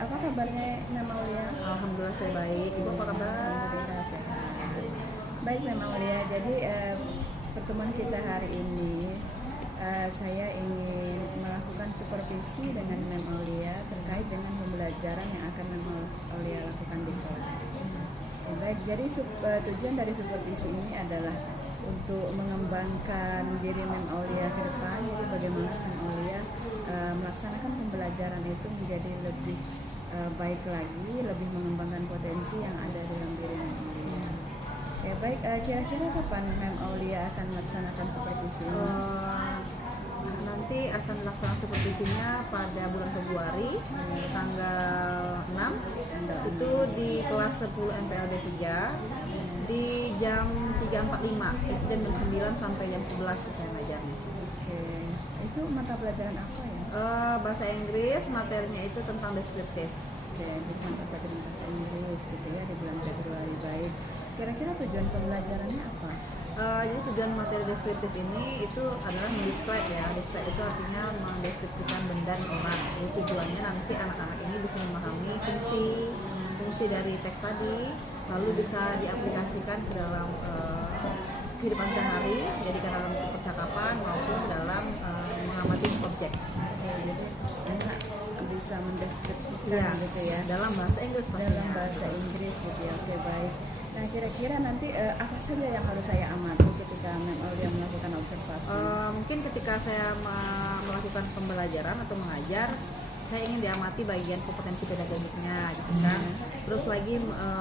Apa kabarnya Mama Aulia? Alhamdulillah saya baik. Ibu apa kabar? Alhamdulillah sehat. Baik Mama Aulia. Jadi pertemuan kita hari ini saya ingin melakukan supervisi dengan Mama Aulia terkait dengan pembelajaran yang akan Mama Aulia lakukan di kelas. Baik, jadi tujuan dari supervisi ini adalah untuk mengembangkan diri Mama Aulia ke depan. Jadi bagaimana Mama Aulia melaksanakan pembelajaran itu menjadi lebih baik lagi, lebih mengembangkan potensi yang ada dalam diri Mama Aulia. Ya baik, kira-kira kapan Mama Aulia akan melaksanakan supervisi ini? Nanti akan dilaksanakan supervisinya pada bulan Februari, tanggal 6 itu di kelas 10 MPLD 3 di jam 3.45, itu jam 9 sampai jam 11 saya ngajarnya. Oke, itu mata pelajaran apa ya? Bahasa Inggris, materinya itu tentang deskriptif. Oke, bisa mata pelajaran bahasa Inggris gitu ya di bulan Februari. Baik, kira-kira tujuan pembelajarannya apa? Jadi tujuan materi deskriptif ini itu adalah mendescribe ya. Describe itu artinya mendeskripsikan benda dan orang. Jadi tujuannya nanti anak-anak ini bisa memahami fungsi dari teks tadi, lalu bisa diaplikasikan ke dalam kehidupan sehari, jadikan dalam percakapan maupun dalam mengamati objek. Jadi anak bisa mendeskripsikan gitu ya dalam bahasa Inggris pastinya. Dalam bahasa Inggris gitu ya. Oke, baik. Nah, kira-kira nanti apa saja yang harus saya amati ketika Mama Aulia melakukan observasi? Mungkin ketika saya melakukan pembelajaran atau mengajar, saya ingin diamati bagian kompetensi pedagogiknya gitu kan. Terus lagi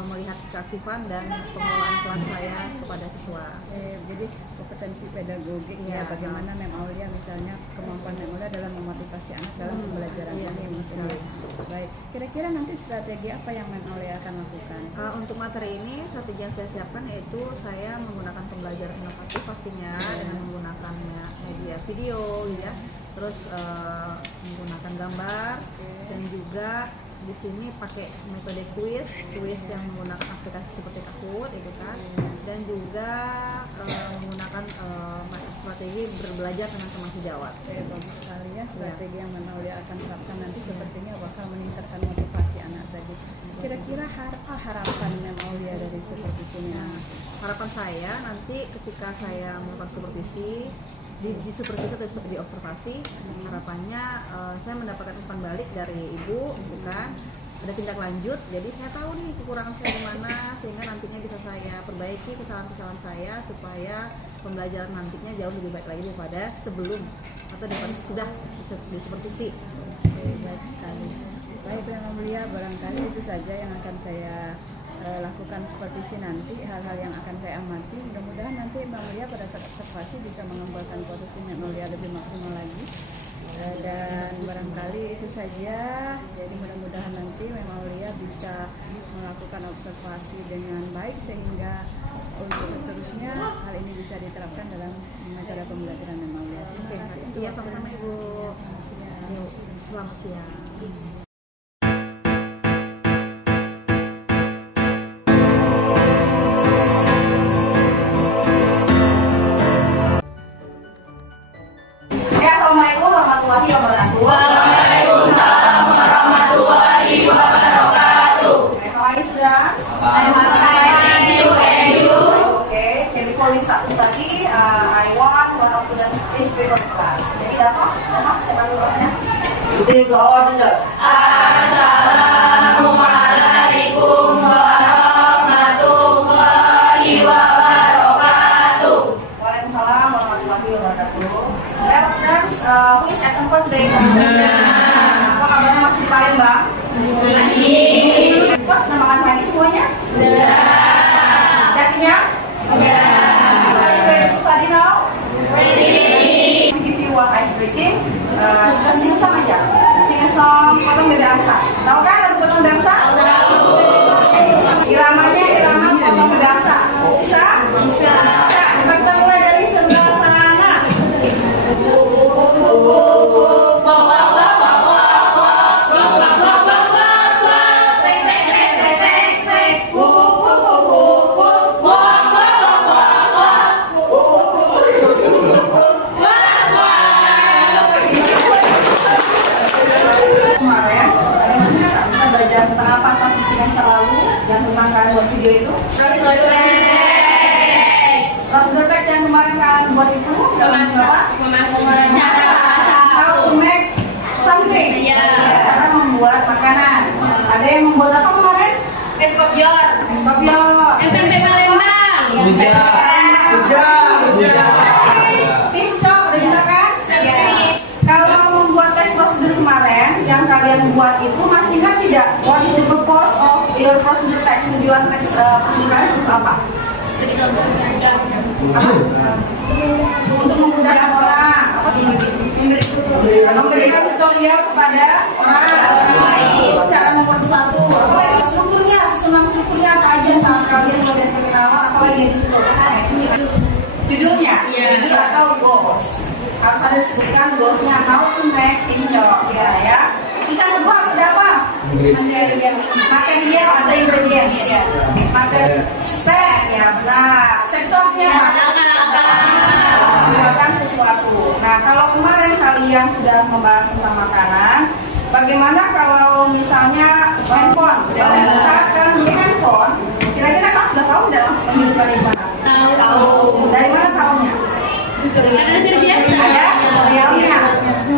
melihat keaktifan dan pengelolaan kelas saya kepada siswa. Jadi kompetensi pedagogik ya, bagaimana Mama Aulia misalnya kemampuan Mama Aulia dalam memotivasi anak dalam pembelajaran ini misalnya. Baik, kira-kira nanti strategi apa yang Mama Aulia akan lakukan? Untuk materi ini strategi yang saya siapkan yaitu saya menggunakan pembelajaran inovatif pastinya dengan menggunakan media video ya. Terus menggunakan gambar dan juga di sini pakai metode kuis yang menggunakan aplikasi seperti Kahoot itu kan, dan juga menggunakan strategi berbelajar dengan teman sejawat. Bagus sekali ya strategi yang Mama Aulia akan terapkan nanti sepertinya bakal meningkatkan motivasi anak tadi. Kira-kira harapan Mama Aulia dari supervisinya? Harapan saya nanti ketika saya melakukan supervisi di supervisi atau di observasi, harapannya saya mendapatkan umpan balik dari ibu, bukan ada tindak lanjut. Jadi saya tahu nih kekurangan saya di mana, sehingga nantinya bisa saya perbaiki kesalahan-kesalahan saya supaya pembelajaran nantinya jauh lebih baik lagi daripada sebelum atau daripada sudah di supervisi. Baik sekali. Baik Mama Aulia, barangkali itu saja yang akan saya lakukan supervisi nanti, hal-hal yang akan saya amati. Mudah-mudahan nanti Mama Aulia pada saat observasi bisa mengembangkan posisi Mama Aulia lebih maksimal lagi, dan barangkali itu saja. Jadi mudah-mudahan nanti Mama Aulia bisa melakukan observasi dengan baik sehingga untuk seterusnya hal ini bisa diterapkan dalam metode pembelajaran Mama Aulia. Terima kasih. Iya, sama-sama Ibu. Selamat siang. Assalamualaikum warahmatullahi wabarakatuh. Waalaikumsalam warahmatullahi wabarakatuh. How are you, students? I'm fine, and you? Okay, before we start study, I want one of students please pray for the class. Jadi datang, siapa dulunya? Kita doa dulu. Assalamualaikum warahmatullahi wabarakatuh. Waalaikumsalam warahmatullahi wabarakatuh. Well, students, who is absent for today? Apa kabarnya masih di Palembang? Masih. Pas sudah makan pagi semuanya? Sudah. Ceknya? Sudah. Are you ready to study now? Ready. To give you one ice breaking, kita sing song aja. Sing a song Potong Bebek Angsa. Tahu kan lagu Potong Bebek Angsa? Tahu. Iramanya irama Potong Bebek Angsa. Bisa? Bisa. Coba kita mulai dari sebelah sana. Kemarin, ada yang masih nggak? dan tentang apa posisinya selalu yang tentang kalian buat video itu? Prosedur teks yang kemarin kalian buat itu dalam apa? How to make something. Cara membuat makanan. Ada yang membuat apa kemarin? Es kopior. MPP Palembang. Piscok ada juga kan? Kalau membuat tes prosedur kemarin yang kalian buat itu masih ingat tidak? What is the purpose of your procedure text? Tujuan teks prosedur kalian itu apa? Untuk memudahkan orang. Memberikan tutorial kepada orang. Cara membuat sesuatu. Apalagi strukturnya, susunan strukturnya apa aja saat kalian melihat perkenalan, apalagi di situ. Judulnya, judul atau goals. Harus ada disebutkan goalsnya, how to make piscok, ya. Bisa kedua ada apa? Material atau ingredient. Materi step, ya benar. Step itu artinya apa? Melakukan sesuatu. Nah, kalau kemarin kalian sudah membahas tentang makanan, bagaimana kalau misalnya handphone? Saat kalian beli handphone, kira-kira kalian sudah tahu dalam menghidupkan handphone? Tahu. Dari mana tahunya? Karena terbiasa. Ada tutorialnya.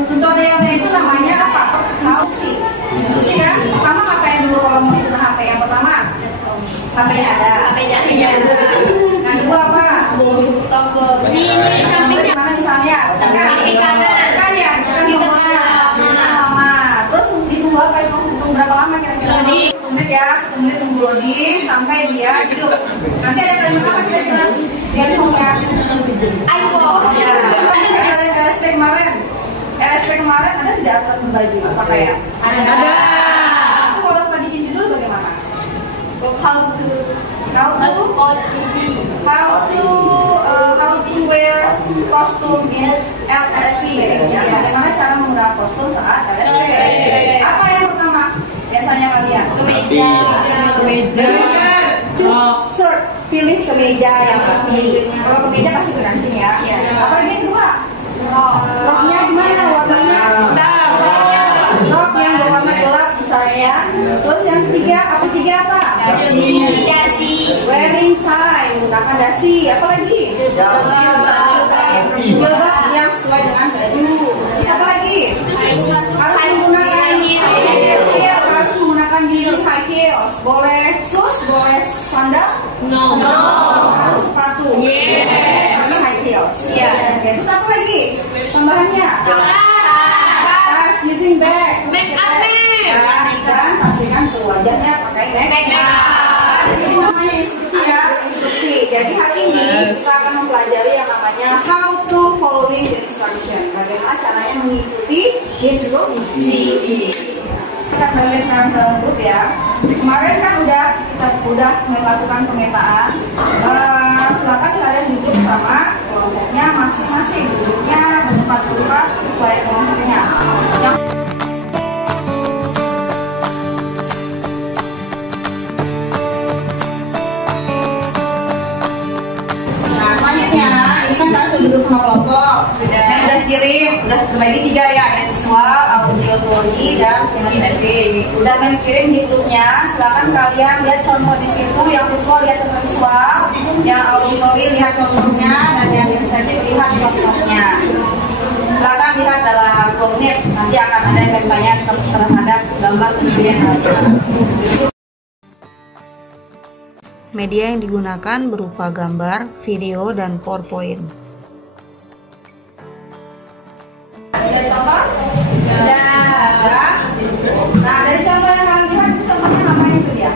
Tutorialnya itu namanya apa? Instruksi. Instruksi ya. Pertama ngapain dulu kalau mau buka HP? Yang pertama, HP-nya ada. Yang kedua apa? Tombol. Ini sampingnya. Mana misalnya? Kaki kanan. Kan ya, kita nomornya lama. Terus ditunggu apa itu? Tunggu berapa lama kira-kira? 1 menit ya, 1 menit tunggu loading sampai dia hidup. Nanti ada kalimat apa kira-kira? Dia ngomongnya iPhone. Ya. Kalian LSP kemarin. LSP kemarin ada tidak aturan berbagi? Apakah ya? Ada. Itu kalau tadi judul bagaimana? How to wear costume in LSP. Ya, bagaimana cara menggunakan kostum saat LSP? Apa yang pertama biasanya kalian? Kemeja. Shirt, pilih kemeja yang rapi. Kalau kemeja pasti berancing ya. Apa lagi yang kedua? Roknya gimana warnanya? Rok yang berwarna gelap misalnya. Terus yang ketiga, apa? Dasi. Wearing tie, menggunakan dasi. Apa lagi? Jilbab yang sesuai dengan baju. Apa lagi? Harus menggunakan high heels. Boleh shoes, boleh sandal? No. Harus sepatu. Karena high heels. Terus apa lagi? Tambahannya? Tas, using bag. Make up. Dan pastikan ke wajahnya pakai make up. Ini namanya instruksi ya, instruksi. Jadi hari ini kita akan mempelajari yang namanya how to following the instruction. Bagaimana caranya mengikuti instruksi. Kita balik dalam grup ya. Kemarin kan udah melakukan pemetaan. Silakan kalian duduk sama kelompoknya masing-masing. Duduknya bertempat-tempat sesuai kelompoknya. Duduk sama kelompok, udah kirim, udah terbagi 3 ya, ada visual, audio, teori, dan typing. Udah main kirim di grupnya, silakan kalian lihat contoh di situ, yang visual lihat contoh visual, yang audio lihat contohnya, dan yang typing lihat contohnya. Silakan lihat dalam 2 menit, nanti akan ada yang bertanya terhadap gambar video yang ada. Media yang digunakan berupa gambar, video, dan PowerPoint. Ada contoh? Ada. Nah, dari contoh yang kalian lihat, contohnya ngapain itu dia?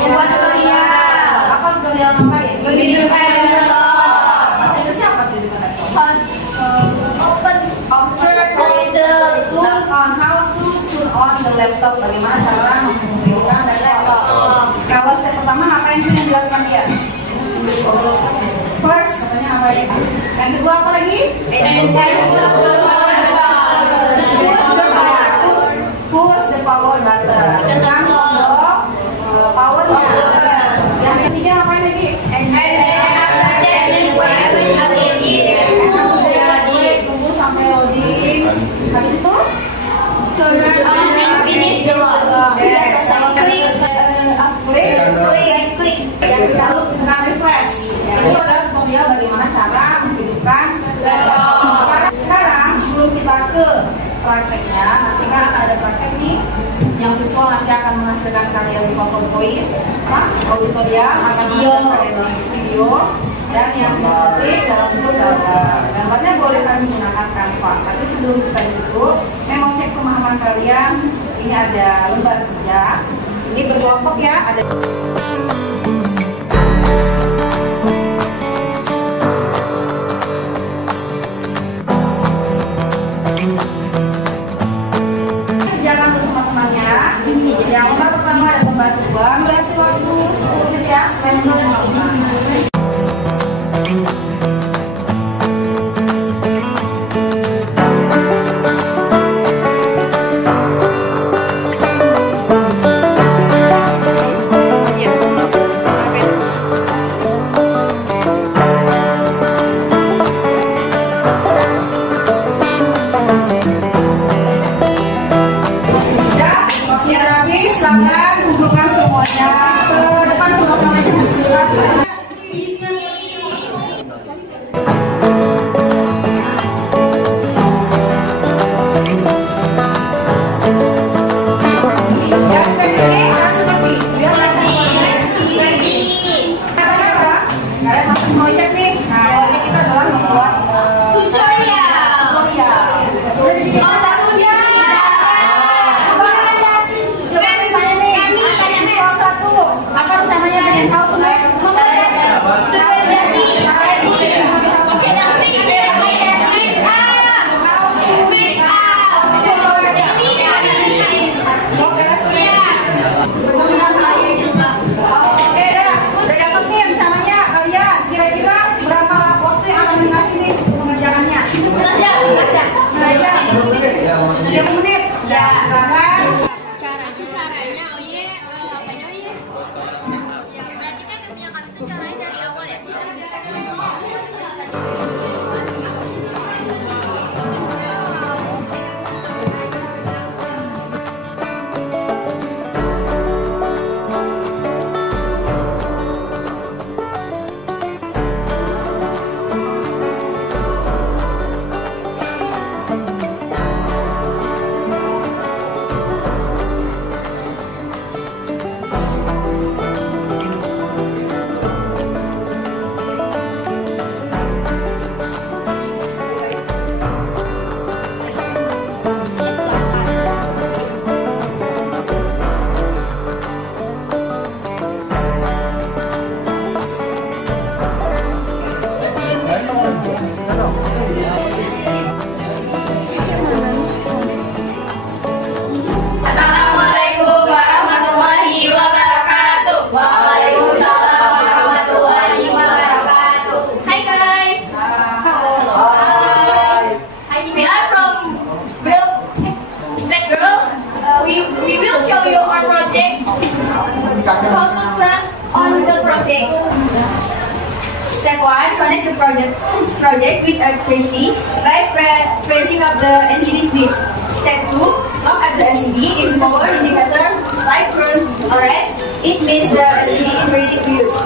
Membuat tutorial. Apa tutorial ngapain? Menghidupkan laptop. Itu siapa tuh di mana? Open. Turn on, how to turn on the laptop. Bagaimana cara menghidupkan laptop? Kalau step pertama ngapain sih yang dilakukan dia? First, katanya apa ya? Yang kedua apa lagi? Push the power button. Tekan tombol powernya. Yang ketiga ngapain lagi? Tunggu sampai loading. Habis itu? Turn on and finish the load. Kalau visual nanti akan menghasilkan karya berupa PowerPoint, auditorium akan menghasilkan karya video, dan yang musik dalam bentuk gambar. Gambarnya boleh kami gunakan Canva. Tapi sebelum kita di situ, memang cek pemahaman kalian. Ini ada lembar kerja. Ini berkelompok ya. Ada kerjakan bersama temannya. Yang nomor pertama ada lembar 2. Durasi waktu 10 menit ya. Timer sama. Silakan kumpulkan semuanya ke depan teman-teman aja. We will show you our project. Focus on the project. Step 1, connect the project with a PC by pressing up the LCD switch. Step 2, look at the LCD. If power indicator light turns orange, it means the LCD is ready to use.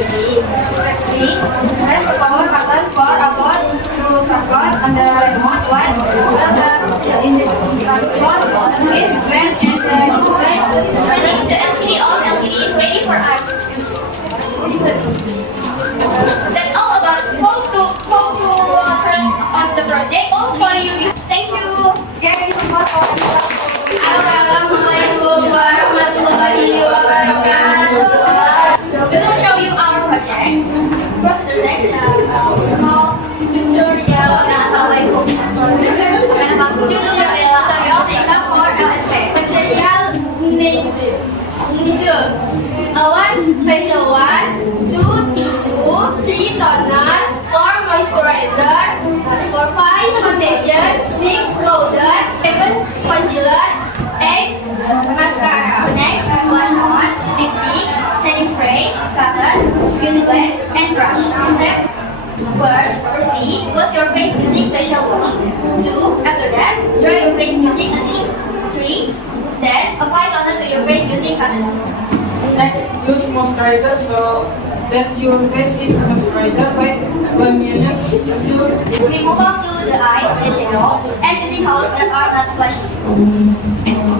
Step 3, press the power button for upload to shotgun on the remote one. In the on switch when and turning the LCD on. LCD is ready for us. That's all about how to turn on the project. All for you. Thank you. Assalamualaikum warahmatullahi wabarakatuh. We will show you our project. Procedure next. Call tutorial. Assalamualaikum. Tutorial take for LSP. Material nature. 1 facial wash, 2 tissue, 3 toner, 4 moisturizer, 5 foundation, 6 powder, 7 concealer, 8 mascara. Next, blush on, lipstick, setting spray, cotton, beauty blend, and brush. Step firstly, wash your face using facial wash. 2. After that, dry your face using a tissue. 3. Then apply toner to your face using cotton. Next, use moisturizer so that your face is moisturized by minute to Remove all to the eyes, eyeshadow, and using colors that are not flashing.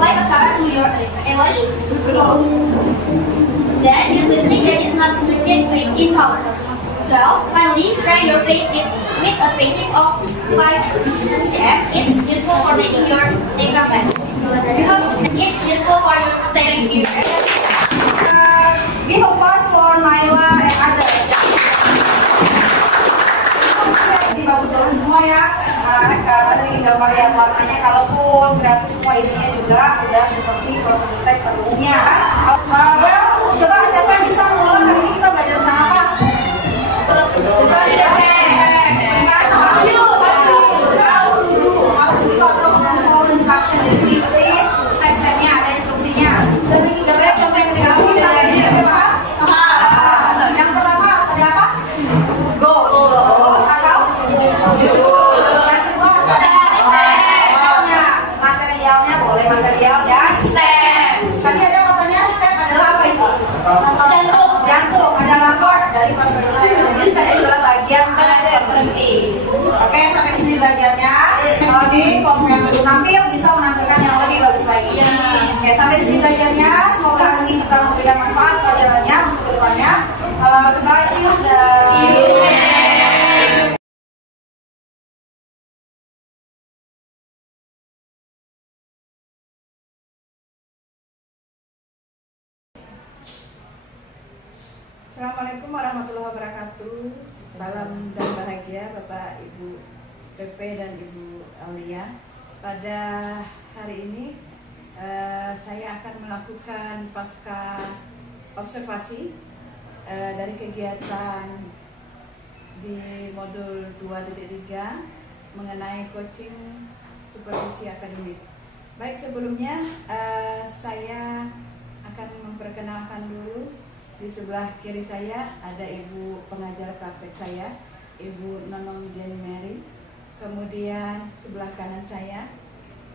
apply mascara to your eyelash. Then use lipstick that is not diluted in powder. 12. Finally, spray your face with a spacing of 5 cm. It's useful for making your makeup last. It's useful for your styling period. Give applause for Naila and others. Jadi bagus-bagus semua ya. Kalau dari gambar yang warnanya, kalaupun kreatif semua isinya juga udah seperti proses teks pada umumnya. Coba siapa yang bisa mengulang hari ini kita belajar tentang apa? Step-stepnya ada instruksinya. Coba contoh yang dikasih saya ini paham? Yang pertama ada apa? Goals atau yang kedua ada materialnya, boleh material dan step. Tadi ada katanya step adalah apa itu? Jantung adalah core dari proses. Jadi step itu adalah bagian terpenting. Oke, sampai di sini belajarnya. Kalau di form yang belum tampil bisa menampilkan yang lebih bagus lagi. Oke, sampai di sini belajarnya. Semoga hari ini kita memberikan manfaat pelajarannya untuk kedepannya. Goodbye, see you. Assalamualaikum warahmatullahi wabarakatuh. Salam dan bahagia Bapak Ibu PP dan Ibu Aulia. Pada hari ini saya akan melakukan pasca observasi dari kegiatan di modul 2.3 mengenai coaching supervisi akademik. Baik, sebelumnya saya akan memperkenalkan dulu. Di sebelah kiri saya ada ibu pengajar praktek saya, Ibu Nonong Jenny Mary. Kemudian sebelah kanan saya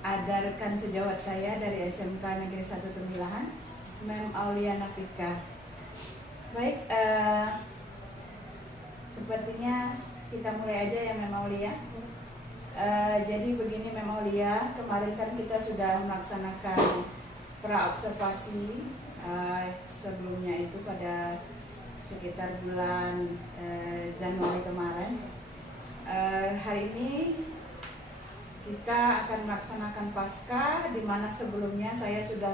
ada rekan sejawat saya dari SMK Negeri 1 Temilahan, Mem Aulia Nafika. Baik, sepertinya kita mulai aja ya Mem Aulia. Jadi begini Mem Aulia, kemarin kan kita sudah melaksanakan pra-observasi. Sebelumnya itu pada sekitar bulan Januari kemarin. Hari ini kita akan melaksanakan pasca, di mana sebelumnya saya sudah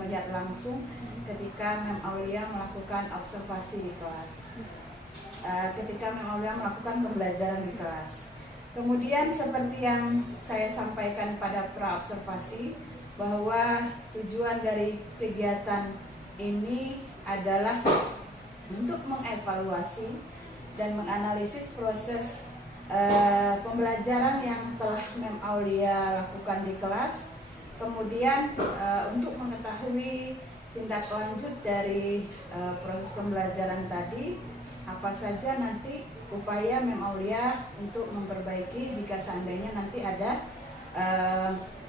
melihat langsung ketika Mem Aulia melakukan observasi di kelas. Ketika Mem Aulia melakukan pembelajaran di kelas. Kemudian seperti yang saya sampaikan pada pra-observasi, bahwa tujuan dari kegiatan ini adalah untuk mengevaluasi dan menganalisis proses pembelajaran yang telah Mem Aulia lakukan di kelas, kemudian untuk mengetahui tindak lanjut dari proses pembelajaran tadi, apa saja nanti upaya Mem Aulia untuk memperbaiki jika seandainya nanti ada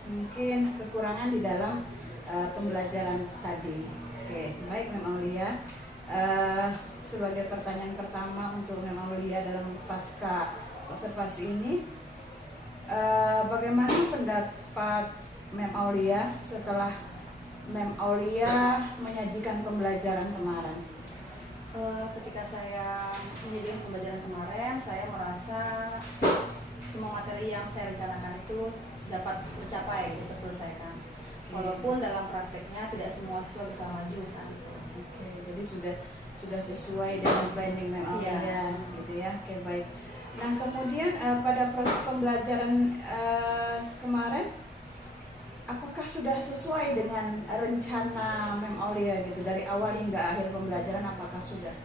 mungkin kekurangan di dalam pembelajaran tadi. Oke, baik Mem Aulia. Sebagai pertanyaan pertama untuk Mem Aulia dalam pasca observasi ini, bagaimana pendapat Mem Aulia setelah Mem Aulia menyajikan pembelajaran kemarin? Ketika saya menyajikan pembelajaran kemarin, saya merasa semua materi yang saya rencanakan itu dapat tercapai, terselesaikan. Walaupun dalam prakteknya tidak semua siswa bisa maju saat itu. Oke, jadi sudah sesuai dengan planning Mem Aulia, gitu ya. Oke, baik. Nah, kemudian pada proses pembelajaran kemarin, apakah sudah sesuai dengan rencana Mem Aulia gitu dari awal hingga akhir pembelajaran? Apakah sudah?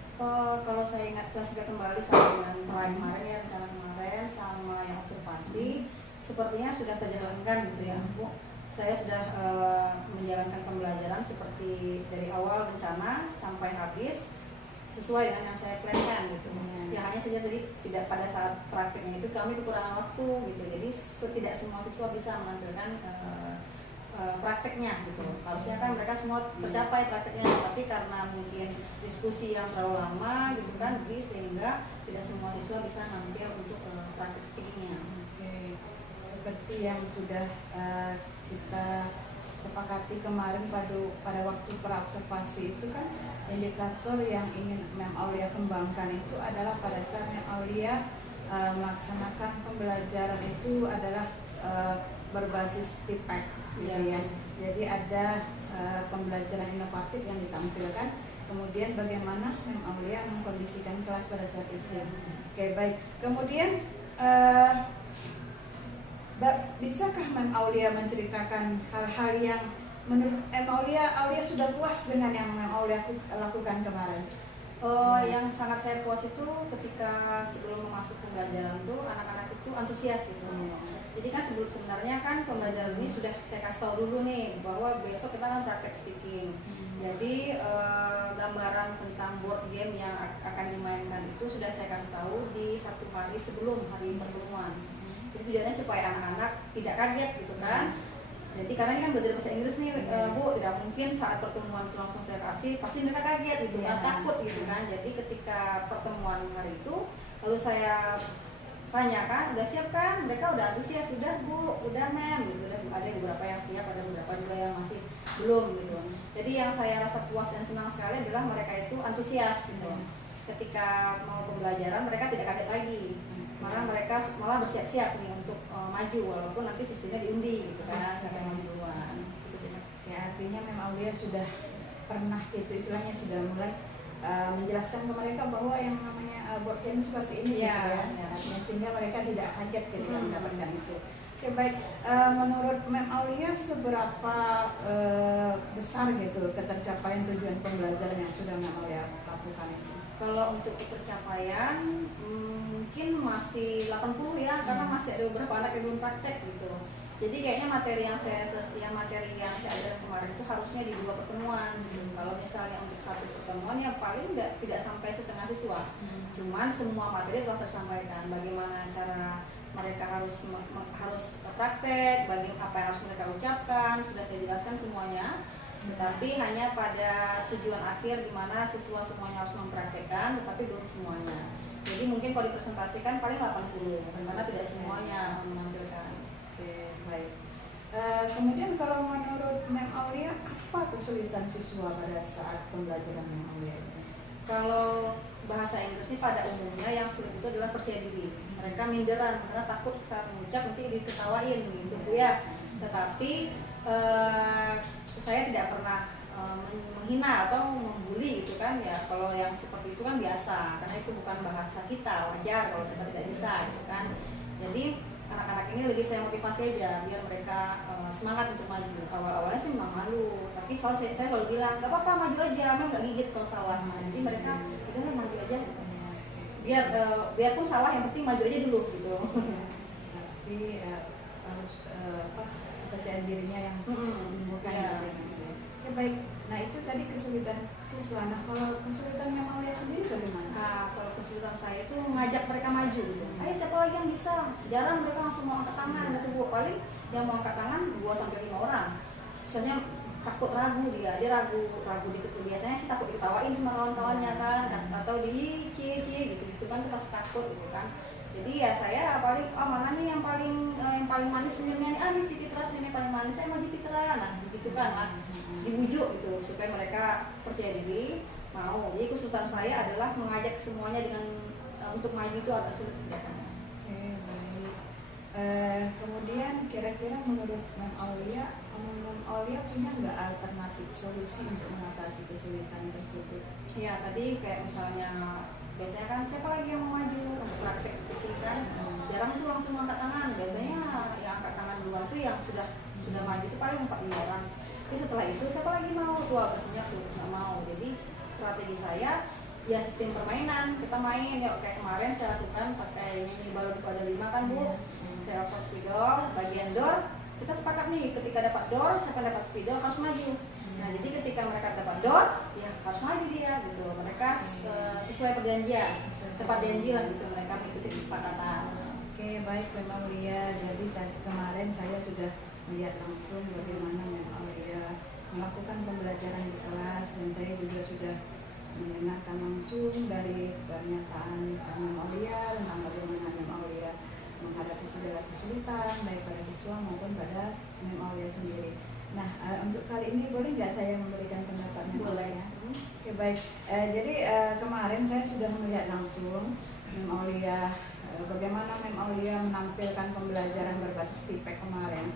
Kalau saya ingat flashback kembali sama dengan kemarin ya, rencana kemarin sama yang observasi, sepertinya sudah terjalankan gitu ya Bu. Saya sudah menjalankan pembelajaran seperti dari awal rencana sampai habis sesuai dengan yang saya plankan gitu. Ya hanya saja tadi tidak pada saat prakteknya itu kami kekurangan waktu gitu. Jadi tidak semua siswa bisa menampilkan prakteknya gitu. Harusnya kan mereka semua tercapai prakteknya, tapi karena mungkin diskusi yang terlalu lama gitu kan, jadi sehingga tidak semua siswa bisa nampil untuk praktek speakingnya. Oke. Seperti yang sudah kita sepakati kemarin pada waktu praobservasi itu kan, indikator yang ingin Mem Aulia kembangkan itu adalah pada saat Mem Aulia melaksanakan pembelajaran itu adalah berbasis TIPEC gitu ya. Jadi ada pembelajaran inovatif yang ditampilkan, kemudian bagaimana Mem Aulia mengkondisikan kelas pada saat itu. Oke, baik. Kemudian bisakah Mem Aulia menceritakan hal-hal yang menurut Mem Aulia sudah puas dengan yang Mem Aulia lakukan kemarin? Yang sangat saya puas itu ketika sebelum masuk pembelajaran tuh anak-anak itu antusias itu. Jadi kan sebenarnya kan pembelajaran ini sudah saya kasih tahu dulu nih bahwa besok kita kan praktek speaking. Jadi gambaran tentang board game yang akan dimainkan itu sudah saya kasih tahu di 1 hari sebelum hari pertemuan. Jadi tujuannya supaya anak-anak tidak kaget gitu kan. Jadi karena ini kan belajar bahasa Inggris nih, Bu, tidak mungkin saat pertemuan itu langsung saya kasih, pasti mereka kaget gitu kan, takut gitu kan. Jadi ketika pertemuan hari itu, lalu saya tanyakan, udah siap kan? Mereka udah antusias, sudah Bu, udah Mem, gitu. Ada beberapa yang siap, ada beberapa juga yang masih belum gitu. Jadi yang saya rasa puas dan senang sekali adalah mereka itu antusias gitu. Ketika mau pembelajaran mereka tidak kaget lagi. Mereka malah bersiap-siap nih untuk maju, walaupun nanti sistemnya diundi gitu kan, sampai maju duluan gitu. Ya, artinya Mem Aulia sudah pernah gitu, istilahnya sudah mulai menjelaskan ke mereka bahwa yang namanya board game seperti ini ya, gitu ya. Sehingga mereka tidak kaget ketika mendapatkan itu. Oke, baik. Menurut Mem Aulia seberapa besar gitu ketercapaian tujuan pembelajaran yang sudah Mem Aulia lakukan itu? Kalau untuk pencapaian mungkin masih 80 ya, karena masih ada beberapa anak yang belum praktek gitu. Jadi kayaknya materi yang saya ajarkan kemarin itu harusnya di 2 pertemuan. Kalau misalnya untuk 1 pertemuan ya paling tidak sampai setengah siswa. Cuman semua materi telah tersampaikan. Bagaimana cara mereka harus praktek, apa yang harus mereka ucapkan, sudah saya jelaskan semuanya. Tetapi hanya pada tujuan akhir di mana siswa semuanya harus mempraktekkan, tetapi belum semuanya. Jadi mungkin kalau dipresentasikan paling 80, karena tidak semuanya menampilkan. Oke, baik. Kemudian kalau menurut Mem Aulia, apa kesulitan siswa pada saat pembelajaran Mem Aulia itu? Kalau bahasa Inggris ini pada umumnya yang sulit itu adalah percaya diri. Mereka minderan karena takut saat mengucap nanti diketawain gitu ya. Tetapi saya tidak pernah menghina atau membuli gitu kan ya. Kalau yang seperti itu kan biasa, karena itu bukan bahasa kita, wajar kalau kita tidak bisa gitu kan. Jadi anak-anak ini lebih saya motivasi aja biar mereka semangat untuk maju. Awal-awalnya sih memang malu, tapi saya selalu bilang nggak apa-apa, maju aja, memang nggak gigit kalau salah. Jadi mereka udah maju aja. Biarpun salah, yang penting maju aja dulu gitu. Tapi harus kepercayaan dirinya yang bukan ya, baik. Nah itu tadi kesulitan siswa. Nah kalau kesulitan Mem Aulia sendiri bagaimana? Nah kalau kesulitan saya itu mengajak mereka maju gitu. Ayo siapa lagi yang bisa? Jarang mereka langsung mau angkat tangan. Atau paling yang mau angkat tangan 2-5 orang. Susahnya takut ragu dia ragu biasanya sih takut diketawain sama kawan-kawannya kan, atau cie gitu kan, tuh pasti takut gitu kan. Jadi ya saya paling mana nih yang paling manis senyumnya nih, nih si Fitra senyumnya paling manis, saya maju Fitra, nah gitu kan lah, dibujuk gitu supaya mereka percaya diri mau. Jadi kesulitan saya adalah mengajak semuanya dengan untuk maju itu agak sulit biasanya. Oke, baik. Kemudian kira-kira menurut Mem Aulia punya nggak alternatif solusi untuk mengatasi kesulitan tersebut? Ya tadi kayak misalnya biasanya kan siapa lagi yang mau maju untuk praktek seperti kan, jarang tuh langsung angkat tangan. Biasanya yang angkat tangan duluan tuh yang sudah maju itu paling 4-5 orang. Jadi setelah itu siapa lagi mau, tuh biasanya tuh nggak mau. Jadi strategi saya ya sistem permainan, kita main ya kayak kemarin saya lakukan pakai nyanyi baru pada 5 kan Bu. Saya offer spidol, bagian door kita sepakat nih ketika dapat door, siapa dapat spidol harus maju. Nah jadi ketika mereka dapat door, ya harus maju dia gitu. Mereka sesuai perjanjian, tepat janji lah gitu, mereka mengikuti kesepakatan. Oke, baik Mem Aulia. Jadi kemarin saya sudah melihat langsung bagaimana Mem Aulia melakukan pembelajaran di kelas, dan saya juga sudah mendengarkan langsung dari pernyataan Mem Aulia tentang bagaimana Mem Aulia menghadapi segala kesulitan baik pada siswa maupun pada Mem Aulia sendiri. Nah, untuk kali ini boleh nggak saya memberikan pendapatnya? Boleh. Ya. Oke, baik. Jadi kemarin saya sudah melihat langsung Mem Aulia, bagaimana Mem Aulia menampilkan pembelajaran berbasis TPEK kemarin,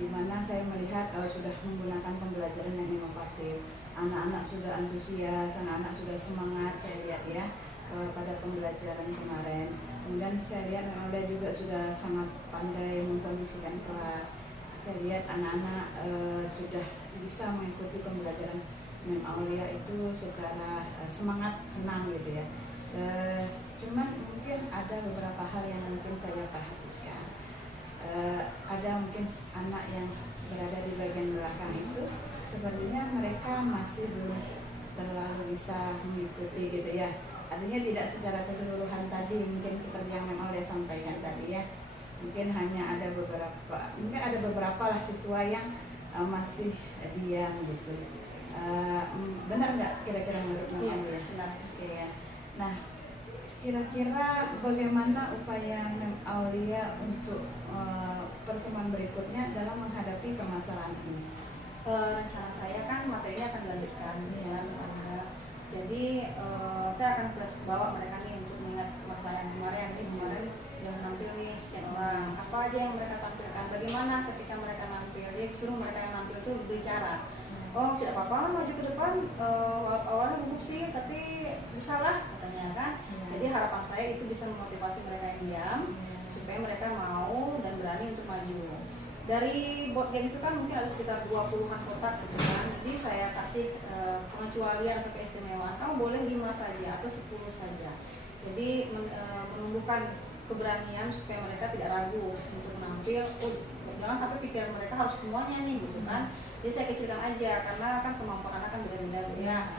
di mana saya melihat sudah menggunakan pembelajaran yang inovatif. Anak-anak sudah antusias, anak-anak sudah semangat, saya lihat ya pada pembelajaran kemarin. Kemudian saya lihat Mem Aulia juga sudah sangat pandai mengkondisikan kelas. Saya lihat anak-anak sudah bisa mengikuti pembelajaran Mem Aulia itu secara semangat, senang gitu ya. Cuman mungkin ada beberapa hal yang mungkin saya perhatikan. Ada mungkin anak yang berada di bagian belakang itu sepertinya mereka masih belum terlalu bisa mengikuti gitu ya. Artinya tidak secara keseluruhan tadi, mungkin seperti yang Mem Aulia sampaikan tadi ya. Mungkin hanya ada beberapa lah siswa yang masih diam gitu. Benar nggak kira-kira menurut Mem Aulia? Benar. Oke ya. Nah, kira-kira bagaimana upaya Mem Aulia untuk pertemuan berikutnya dalam menghadapi permasalahan ini? Rencana saya kan materinya akan dilanjutkan ya, jadi saya akan flash bawa mereka nih untuk mengingat masalah yang kemarin yang menampil nih sekian orang, apa aja yang mereka tampilkan, bagaimana ketika mereka nampil, jadi suruh mereka yang nampil itu berbicara. Oh tidak apa-apa maju ke depan, awalnya gugup sih tapi bisa lah katanya kan. Jadi harapan saya itu bisa memotivasi mereka yang diam supaya mereka mau dan berani untuk maju. Dari board game itu kan mungkin ada sekitar 20-an kotak gitu kan. Jadi saya kasih pengecualian atau keistimewaan, kamu boleh 5 saja atau 10 saja. Jadi menumbuhkan keberanian supaya mereka tidak ragu untuk menampil. Jangan sampai pikiran mereka harus semuanya nih gitu kan. Jadi saya kecilkan aja karena kan kemampuan anak kan beda-beda gitu ya.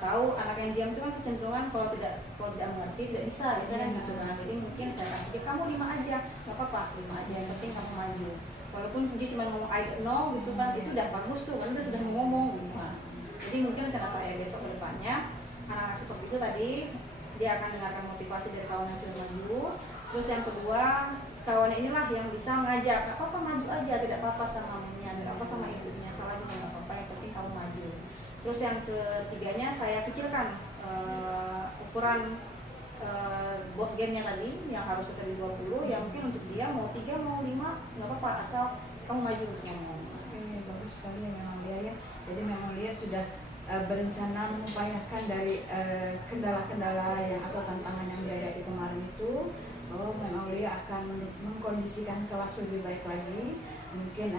Tahu anak yang diam itu kan kecenderungan kalau tidak mengerti tidak bisa kan gitu kan. Jadi mungkin saya kasih kamu 5 aja, nggak apa-apa 5 aja, yang penting kamu maju. Walaupun dia cuma ngomong I don't know gitu kan, itu udah bagus tuh kan, udah sudah ngomong gitu kan. Jadi mungkin rencana saya besok ke depannya anak-anak seperti itu tadi dia akan dengarkan motivasi dari kawan yang sudah maju. Terus yang kedua, kawan inilah yang bisa mengajak, apa-apa maju aja, tidak apa-apa sama mamanya, tidak apa sama ibunya, salah juga nggak apa-apa, yang penting kamu maju. Terus yang ketiganya saya kecilkan ukuran board game-nya tadi yang harus dari 20, yang mungkin untuk dia mau 3 mau 5 nggak apa-apa asal kamu maju untuk ngomong. Oke, bagus sekali Mem Aulia ya. Jadi Mem Aulia sudah berencana mengupayakan dari kendala-kendala yang atau tantangan yang dihadapi kemarin itu, bahwa Mem Aulia akan mengkondisikan kelas lebih baik lagi. Mungkin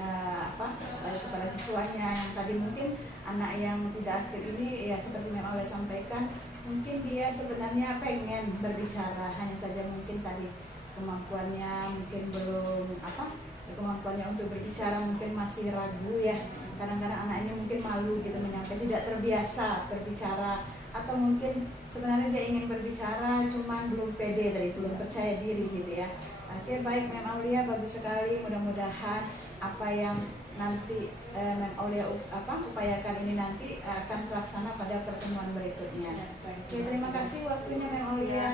kepada siswanya yang tadi mungkin anak yang tidak aktif ini ya seperti Mem Aulia sampaikan, mungkin dia sebenarnya pengen berbicara, hanya saja mungkin tadi kemampuannya mungkin belum kemampuannya untuk berbicara mungkin masih ragu ya. Kadang-kadang anak ini mungkin malu gitu menyampaikan, tidak terbiasa berbicara, atau mungkin sebenarnya dia ingin berbicara cuman belum pede tadi, belum percaya diri gitu ya. Oke, baik Mem Aulia, bagus sekali. Mudah-mudahan apa yang nanti Mem Aulia upayakan ini nanti akan terlaksana pada pertemuan berikutnya. Oke, terima kasih waktunya Mem Aulia.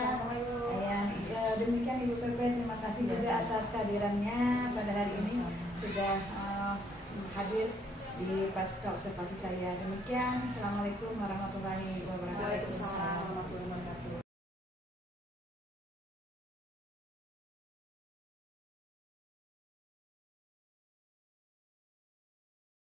Ya, demikian Ibu PP, terima kasih juga atas kehadirannya pada hari ini, sudah hadir di pasca observasi saya. Demikian, Assalamualaikum warahmatullahi wabarakatuh.